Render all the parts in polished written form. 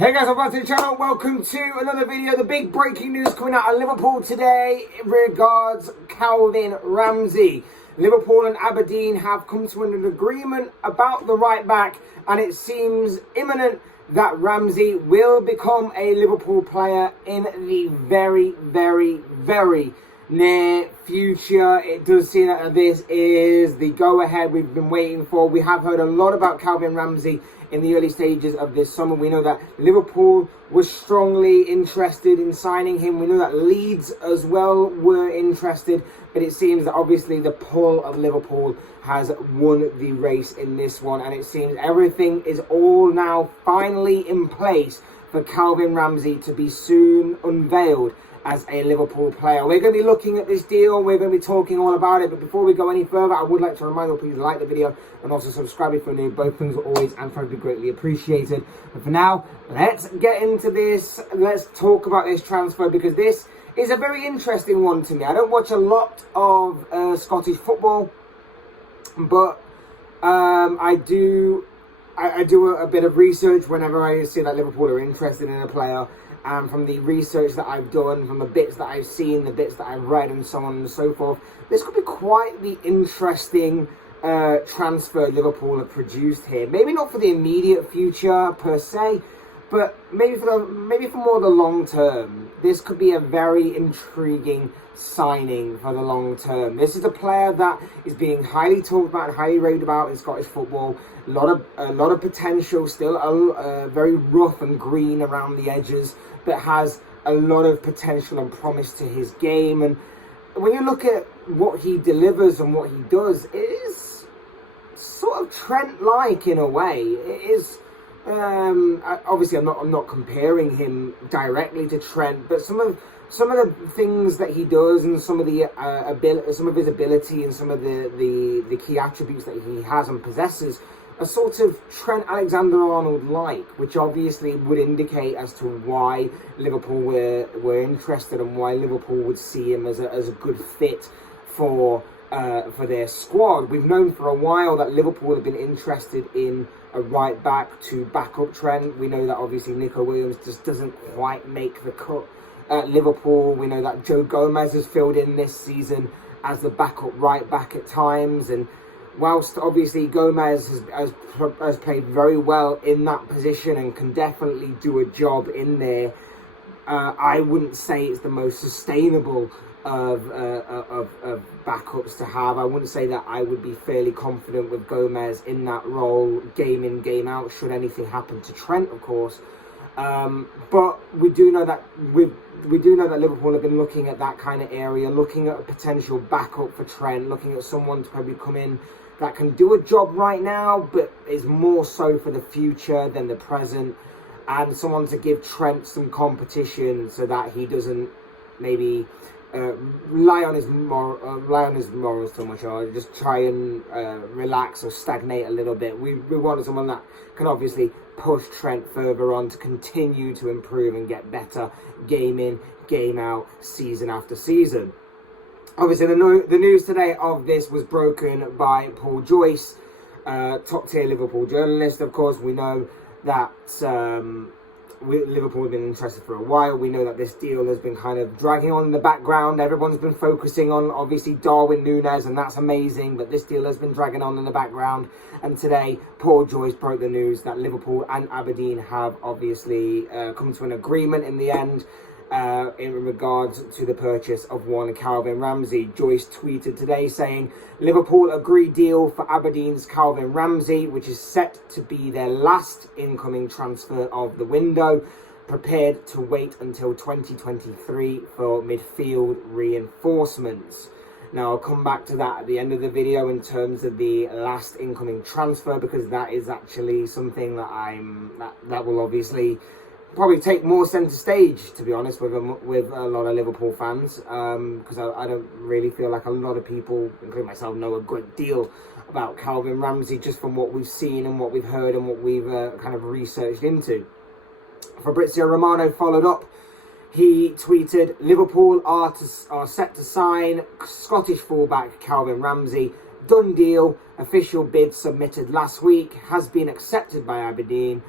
Hey guys, welcome to the channel. Welcome to another video. The big breaking news coming out of Liverpool today regards Calvin Ramsay. Liverpool and Aberdeen have come to an agreement about the right back, and it seems imminent that Ramsay will become a Liverpool player in the very near future. It does seem that this is the go-ahead we've been waiting for. We have heard a lot about Calvin Ramsay in the early stages of this summer. We know that Liverpool was strongly interested in signing him. We know that Leeds as well were interested, but it seems that obviously the pull of Liverpool has won the race in this one, and it seems everything is all now finally in place for Calvin Ramsay to be soon unveiled as a Liverpool player. We're going to be looking at this deal, we're going to be talking all about it, but before we go any further, I would like to remind you, please like the video and also subscribe if you're new. Both things are always and frankly greatly appreciated. But for now, let's get into this. Let's talk about this transfer, because this is a very interesting one to me. I don't watch a lot of Scottish football, but I do a bit of research whenever I see that Liverpool are interested in a player. And from the research that I've done, from the bits that I've seen, the bits that I've read, and so on and so forth, this could be quite the interesting transfer Liverpool have produced here. Maybe not for the immediate future per se, but maybe for more the long term. This could be a very intriguing signing for the long term. This is a player that is being highly talked about and highly raved about in Scottish football. A lot of potential, still very rough and green around the edges, but has a lot of potential and promise to his game. And when you look at what he delivers and what he does, it is sort of Trent-like in a way. It is. Obviously, I'm not comparing him directly to Trent, but some of the things that he does, and some of his ability, and some of the key attributes that he has and possesses, are sort of Trent Alexander-Arnold-like, which obviously would indicate as to why Liverpool were interested and why Liverpool would see him as a good fit for their squad. We've known for a while that Liverpool have been interested in a right back to back up Trent. We know that obviously Nico Williams just doesn't quite make the cut at Liverpool. We know that Joe Gomez has filled in this season as the backup right back at times, and whilst obviously Gomez has played very well in that position and can definitely do a job in there, I wouldn't say it's the most sustainable of backups to have. I wouldn't say that I would be fairly confident with Gomez in that role, game in, game out, should anything happen to Trent, of course. But we do know that Liverpool have been looking at that kind of area, looking at a potential backup for Trent, looking at someone to probably come in that can do a job right now, but is more so for the future than the present, and someone to give Trent some competition so that he doesn't maybe rely on his morals too much, or just try and relax or stagnate a little bit. We want someone that can obviously push Trent further on to continue to improve and get better game in, game out, season after season. Obviously, the news today of this was broken by Paul Joyce, top-tier Liverpool journalist. Of course, we know that Liverpool have been interested for a while. We know that this deal has been kind of dragging on in the background. Everyone's been focusing on, obviously, Darwin Núñez, and that's amazing, but this deal has been dragging on in the background. And today, Paul Joyce broke the news that Liverpool and Aberdeen have obviously come to an agreement in the end in regards to the purchase of one Calvin Ramsay. Joyce tweeted today saying, Liverpool agree deal for Aberdeen's Calvin Ramsay, which is set to be their last incoming transfer of the window, prepared to wait until 2023 for midfield reinforcements. Now, I'll come back to that at the end of the video in terms of the last incoming transfer, because that is actually something that that will obviously probably take more centre stage, to be honest, with a lot of Liverpool fans, because I don't really feel like a lot of people, including myself, know a great deal about Calvin Ramsay just from what we've seen and what we've heard and what we've kind of researched into. Fabrizio Romano followed up. He tweeted, Liverpool are set to sign Scottish fullback Calvin Ramsay. Done deal. Official bid submitted last week. Has been accepted by Aberdeen.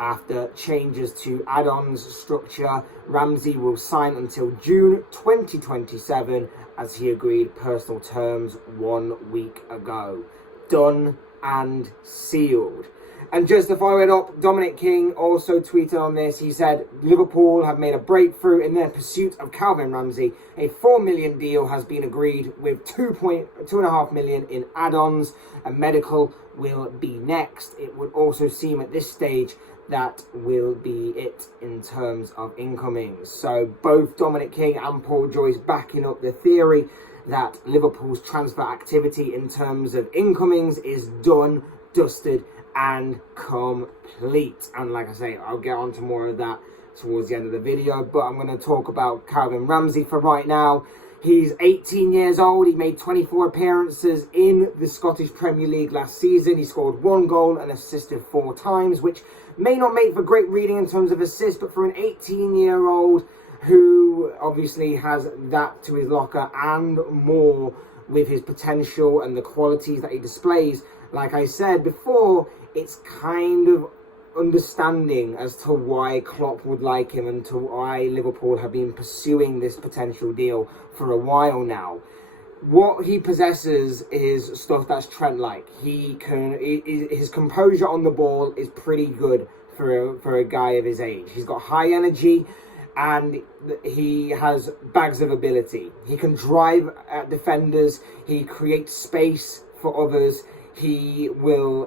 After changes to add-ons structure, Ramsay will sign until June 2027 as he agreed personal terms 1 week ago. Done and sealed. And just to follow it up, Dominic King also tweeted on this. He said, Liverpool have made a breakthrough in their pursuit of Calvin Ramsay. A $4 million deal has been agreed with $2.5 million in add-ons. A medical will be next. It would also seem at this stage that will be it in terms of incomings. So both Dominic King and Paul Joyce backing up the theory that Liverpool's transfer activity in terms of incomings is done, dusted, and complete. And like I say, I'll get on to more of that towards the end of the video, but I'm going to talk about Calvin Ramsay for right now. He's 18 years old. He made 24 appearances in the Scottish Premier League last season. He scored 1 goal and assisted 4 times, which may not make for great reading in terms of assists, but for an 18-year-old who obviously has that to his locker and more with his potential and the qualities that he displays, like I said before, it's kind of understanding as to why Klopp would like him and to why Liverpool have been pursuing this potential deal for a while now. What he possesses is stuff that's Trent-like. His composure on the ball is pretty good for a guy of his age. He's got high energy and he has bags of ability. He can drive at defenders. He creates space for others. He'll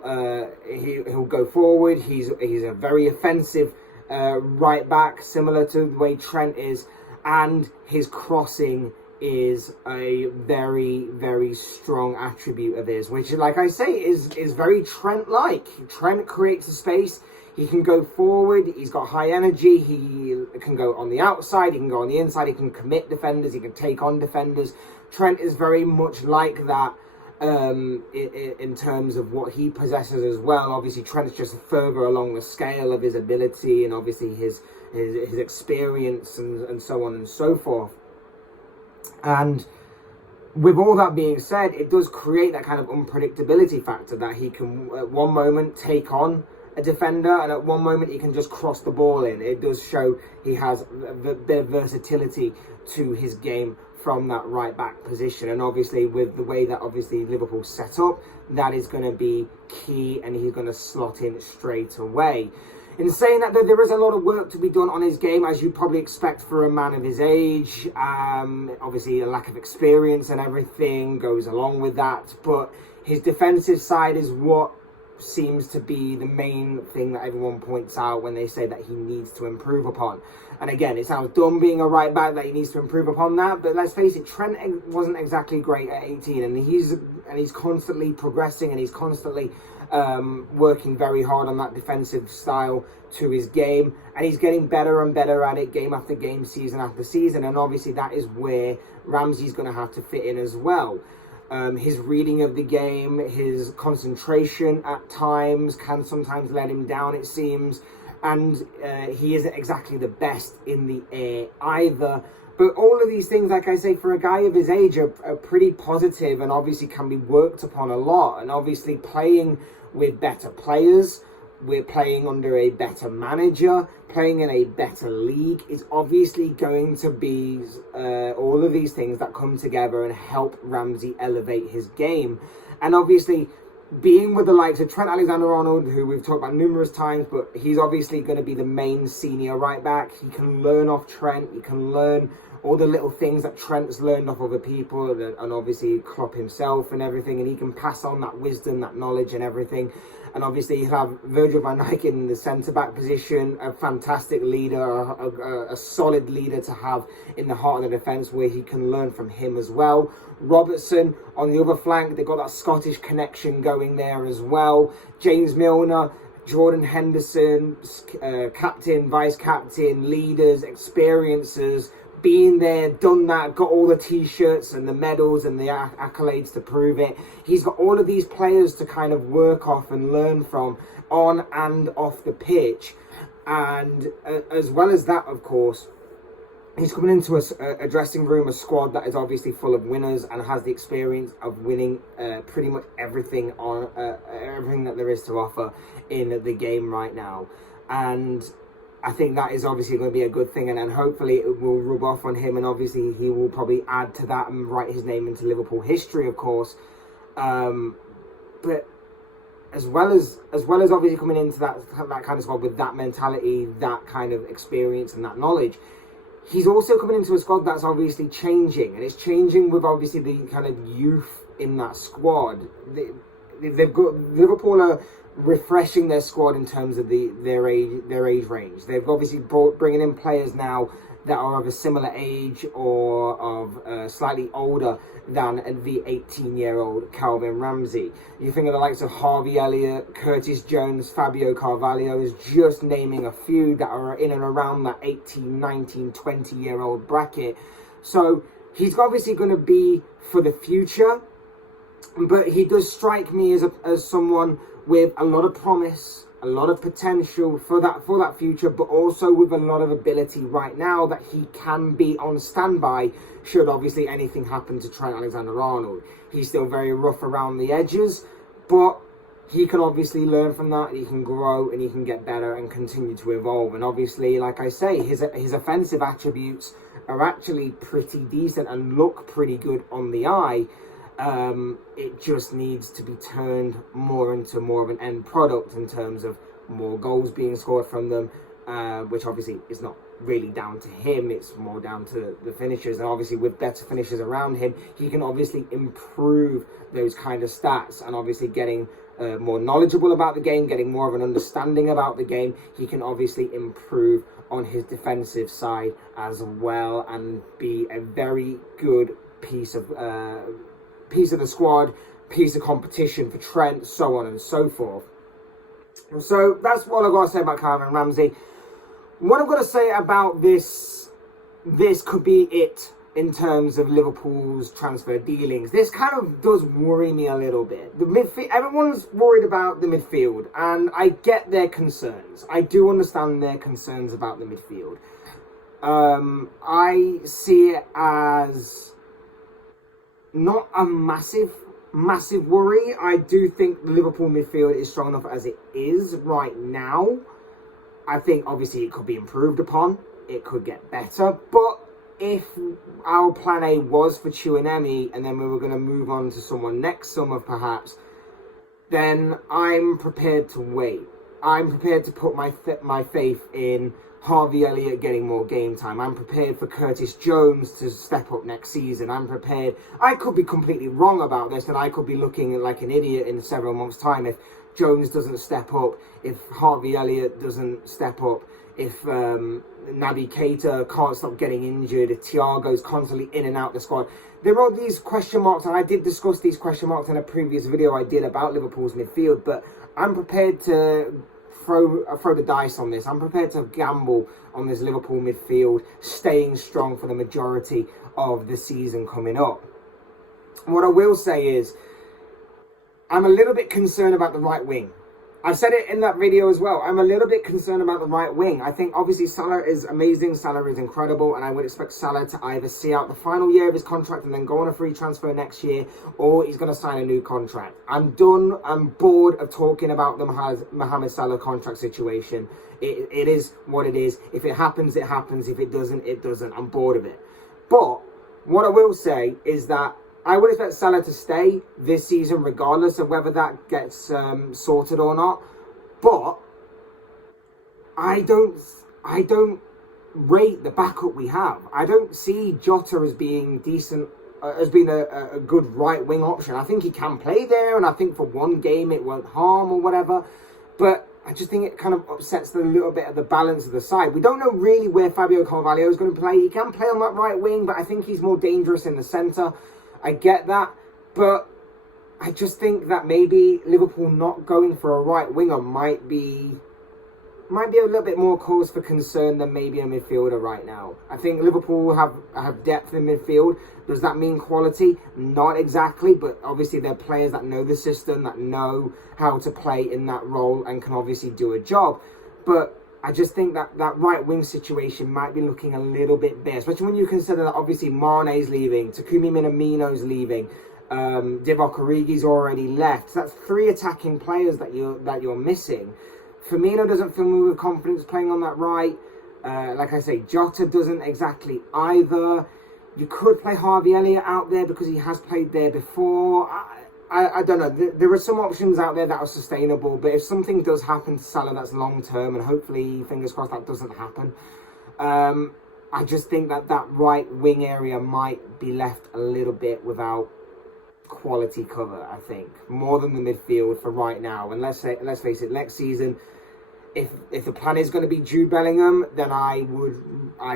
go forward. He's a very offensive right back, similar to the way Trent is, and his crossing is a very, very strong attribute of his, which, like I say, is very Trent-like. Trent creates a space. He can go forward. He's got high energy. He can go on the outside. He can go on the inside. He can commit defenders. He can take on defenders. Trent is very much like that. In terms of what he possesses as well. Obviously Trent's just further along the scale of his ability and obviously his experience and so on and so forth. And with all that being said, it does create that kind of unpredictability factor that he can at one moment take on a defender and at one moment he can just cross the ball in. It does show he has the versatility to his game from that right back position, and obviously with the way that obviously Liverpool set up, that is going to be key and he's going to slot in straight away. In saying that, though, there is a lot of work to be done on his game, as you'd probably expect for a man of his age. Obviously a lack of experience and everything goes along with that, but his defensive side is what seems to be the main thing that everyone points out when they say that he needs to improve upon. And again, it sounds dumb being a right back that he needs to improve upon that, but let's face it, Trent wasn't exactly great at 18, and he's constantly progressing and he's constantly working very hard on that defensive style to his game, and he's getting better and better at it game after game, season after season, and obviously that is where Ramsay's going to have to fit in as well. His reading of the game, his concentration at times can sometimes let him down, it seems, and he isn't exactly the best in the air either. But all of these things, like I say, for a guy of his age are pretty positive and obviously can be worked upon a lot. And obviously playing with better players, we're playing under a better manager, playing in a better league is obviously going to be all of these things that come together and help Ramsay elevate his game. And obviously being with the likes of Trent Alexander-Arnold, who we've talked about numerous times, but he's obviously going to be the main senior right back. He can learn off Trent. He can learn all the little things that Trent's learned off other people and obviously Klopp himself and everything. And he can pass on that wisdom, that knowledge and everything. And obviously you have Virgil van Dijk in the centre-back position, a fantastic leader, a solid leader to have in the heart of the defence where he can learn from him as well. Robertson on the other flank, they've got that Scottish connection going there as well. James Milner, Jordan Henderson, captain, vice-captain, leaders, experiencers, been there, done that, got all the t-shirts and the medals and the accolades to prove it. He's got all of these players to kind of work off and learn from on and off the pitch. And as well as that, of course, he's coming into a dressing room, a squad that is obviously full of winners and has the experience of winning pretty much everything on everything that there is to offer in the game right now. and I think that is obviously going to be a good thing, and then hopefully it will rub off on him, and obviously he will probably add to that and write his name into Liverpool history, of course. But as well as obviously coming into that kind of squad with that mentality, that kind of experience and that knowledge, he's also coming into a squad that's obviously changing, and it's changing with obviously the kind of youth in that squad. They've got, Liverpool are refreshing their squad in terms of their age range. They've obviously bringing in players now that are of a similar age or of slightly older than the 18-year-old Calvin Ramsay. You think of the likes of Harvey Elliott, Curtis Jones, Fabio Carvalho, is just naming a few that are in and around that 18, 19, 20-year-old bracket. So he's obviously going to be for the future, but he does strike me as someone with a lot of promise, a lot of potential for that future, but also with a lot of ability right now that he can be on standby should obviously anything happen to Trent Alexander-Arnold. He's still very rough around the edges, but he can obviously learn from that, he can grow, and he can get better and continue to evolve. And obviously, like I say, his offensive attributes are actually pretty decent and look pretty good on the eye. It just needs to be turned more into more of an end product in terms of more goals being scored from them, which obviously is not really down to him, it's more down to the finishers. And obviously with better finishers around him, he can obviously improve those kind of stats, and obviously getting more knowledgeable about the game, getting more of an understanding about the game, he can obviously improve on his defensive side as well and be a very good piece of the squad, piece of competition for Trent, so on and so forth. So that's what I've got to say about Calvin Ramsay. What I've got to say about this could be it in terms of Liverpool's transfer dealings. This kind of does worry me a little bit. The midfield, everyone's worried about the midfield, and I get their concerns. I do understand their concerns about the midfield. I see it as not a massive worry. I do think the Liverpool midfield is strong enough as it is right now. I think obviously it could be improved upon. It could get better. But if our plan A was for Chouameni and then we were going to move on to someone next summer perhaps, then I'm prepared to wait. I'm prepared to put my faith in Harvey Elliott getting more game time. I'm prepared for Curtis Jones to step up next season. I'm prepared. I could be completely wrong about this, and I could be looking like an idiot in several months' time if Jones doesn't step up, if Harvey Elliott doesn't step up, if Naby Keita can't stop getting injured, if Thiago's constantly in and out the squad. There are these question marks, and I did discuss these question marks in a previous video I did about Liverpool's midfield, but I'm prepared to throw the dice on this. I'm prepared to gamble on this Liverpool midfield staying strong for the majority of the season coming up. What I will say is, I'm a little bit concerned about the right wing. I've said it in that video as well. I'm a little bit concerned about the right wing. I think obviously Salah is amazing, Salah is incredible, and I would expect Salah to either see out the final year of his contract and then go on a free transfer next year, or he's going to sign a new contract. I'm done. I'm bored of talking about the Mohamed Salah contract situation. It is what it is. If it happens, it happens. If it doesn't, it doesn't. I'm bored of it. But what I will say is that I would expect Salah to stay this season regardless of whether that gets sorted or not. But I don't rate the backup we have. I don't see Jota as being decent, as being a good right wing option. I think he can play there, and I think for one game it won't harm or whatever. But I just think it kind of upsets a little bit of the balance of the side. We don't know really where Fabio Carvalho is going to play. He can play on that right wing, but I think he's more dangerous in the centre. I get that, but I just think that maybe Liverpool not going for a right winger might be a little bit more cause for concern than maybe a midfielder right now. I think Liverpool have depth in midfield. Does that mean quality? Not exactly, but obviously they're players that know the system, that know how to play in that role and can obviously do a job. But I just think that right wing situation might be looking a little bit bare, especially when you consider that obviously Mane's leaving, Takumi Minamino's leaving, Divock Origi's already left. So that's 3 attacking players that you're missing. Firmino doesn't fill me with confidence playing on that right. Like I say, Jota doesn't exactly either. You could play Harvey Elliott out there because he has played there before. I don't know. There are some options out there that are sustainable, but if something does happen to Salah that's long term, and hopefully, fingers crossed, that doesn't happen, I just think that that right wing area might be left a little bit without quality cover. I think more than the midfield for right now. And let's face it, next season, if the plan is going to be Jude Bellingham, then I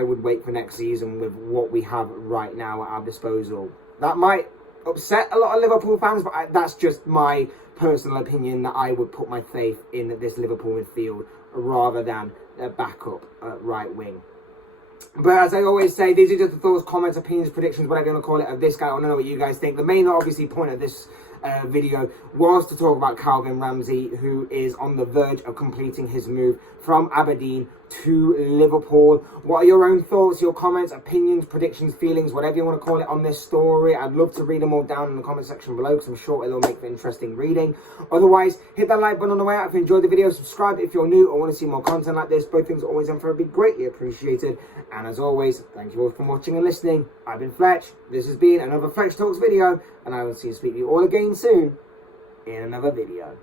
would wait for next season with what we have right now at our disposal. That might upset a lot of Liverpool fans, but that's just my personal opinion, that I would put my faith in this Liverpool midfield rather than a backup right wing. But as I always say, these are just the thoughts, comments, opinions, predictions, whatever you want to call it, of this guy. I want to know what you guys think. The main, obviously, point of this video was to talk about Calvin Ramsay, who is on the verge of completing his move from Aberdeen to Liverpool. What are your own thoughts, your comments, opinions, predictions, feelings, whatever you want to call it on this story? I'd love to read them all down in the comment section below, because I'm sure it'll make for interesting reading. Otherwise, hit that like button on the way out if you enjoyed the video. Subscribe if you're new or want to see more content like this. Both things are always and forever be greatly appreciated. And as always, thank you all for watching and listening. I've been Fletch. This has been another Fletch Talks video, and I will see you, speak to you all again soon in another video.